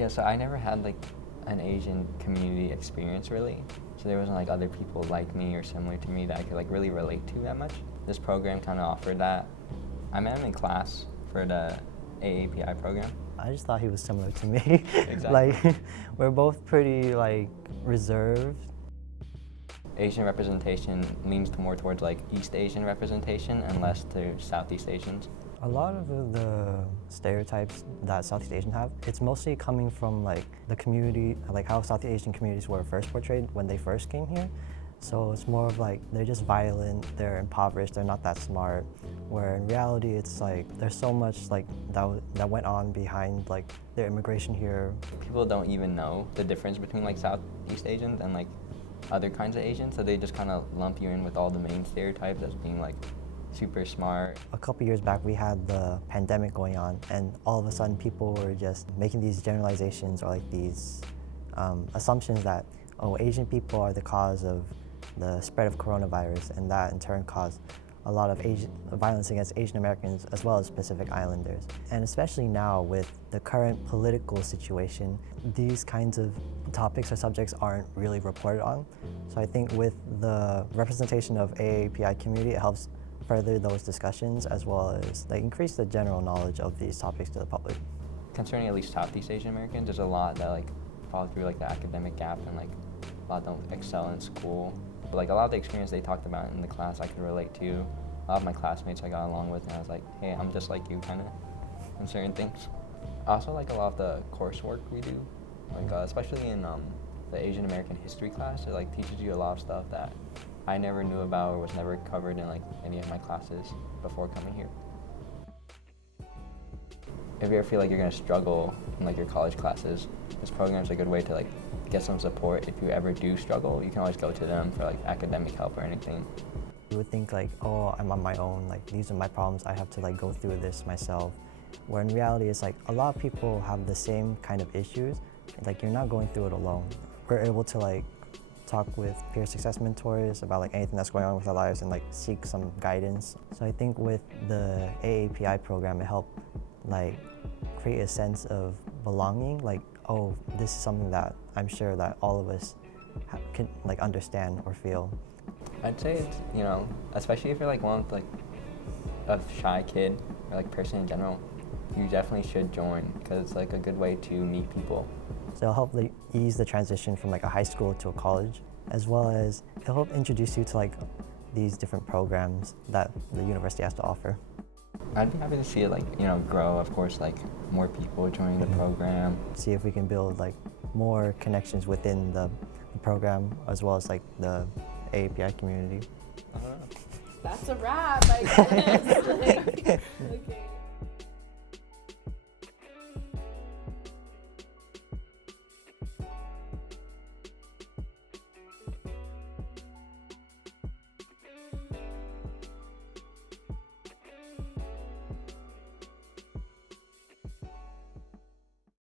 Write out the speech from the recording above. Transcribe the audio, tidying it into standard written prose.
Yeah, so I never had like an Asian community experience really. So there wasn't like other people like me or similar to me that I could like really relate to that much. This program kind of offered that. I met him in class for the AAPI program. I just thought he was similar to me. Exactly. Like, we're both pretty like reserved. Asian representation leans more towards like East Asian representation and less to Southeast Asians. A lot of the stereotypes that Southeast Asians have, it's mostly coming from like the community, like how Southeast Asian communities were first portrayed when they first came here. So it's more of like they're just violent, they're impoverished, they're not that smart. Where in reality, it's like there's so much like that went on behind like their immigration here. People don't even know the difference between like Southeast Asians and like other kinds of Asians, so they just kind of lump you in with all the main stereotypes as being like super smart. A couple years back, we had the pandemic going on, and all of a sudden people were just making these generalizations or like these assumptions that, oh, Asian people are the cause of the spread of coronavirus, and that in turn caused a lot of violence against Asian Americans as well as Pacific Islanders. And especially now with the current political situation, these kinds of topics or subjects aren't really reported on. So I think with the representation of AAPI community, it helps further those discussions as well as like increase the general knowledge of these topics to the public. Concerning at least Southeast Asian Americans, there's a lot that like fall through like the academic gap and like a lot don't excel in school. But like a lot of the experience they talked about in the class I could relate to. A lot of my classmates I got along with, and I was like, hey, I'm just like you kind of in certain things. I also like a lot of the coursework we do, like especially in the Asian American history class. It like teaches you a lot of stuff that I never knew about or was never covered in like any of my classes before coming here. If you ever feel like you're gonna struggle in like your college classes, this program's a good way to like get some support. If you ever do struggle, you can always go to them for like academic help or anything. You would think like, oh, I'm on my own, like these are my problems, I have to like go through this myself. Where in reality, it's like a lot of people have the same kind of issues. Like you're not going through it alone. We're able to like talk with peer success mentors about like anything that's going on with our lives and like seek some guidance. So I think with the AAPI program, it helped like create a sense of belonging. Like, oh, this is something that I'm sure that all of us can like understand or feel. I'd say it's, you know, especially if you're like one with like a shy kid or like person in general, you definitely should join because it's like a good way to meet people. So it'll help like, ease the transition from like a high school to a college, as well as it'll help introduce you to like these different programs that the university has to offer. I'd be happy to see it like, you know, grow, of course, like more people joining the program. See if we can build like more connections within the program as well as like the AAPI community. That's a wrap, I guess. Okay.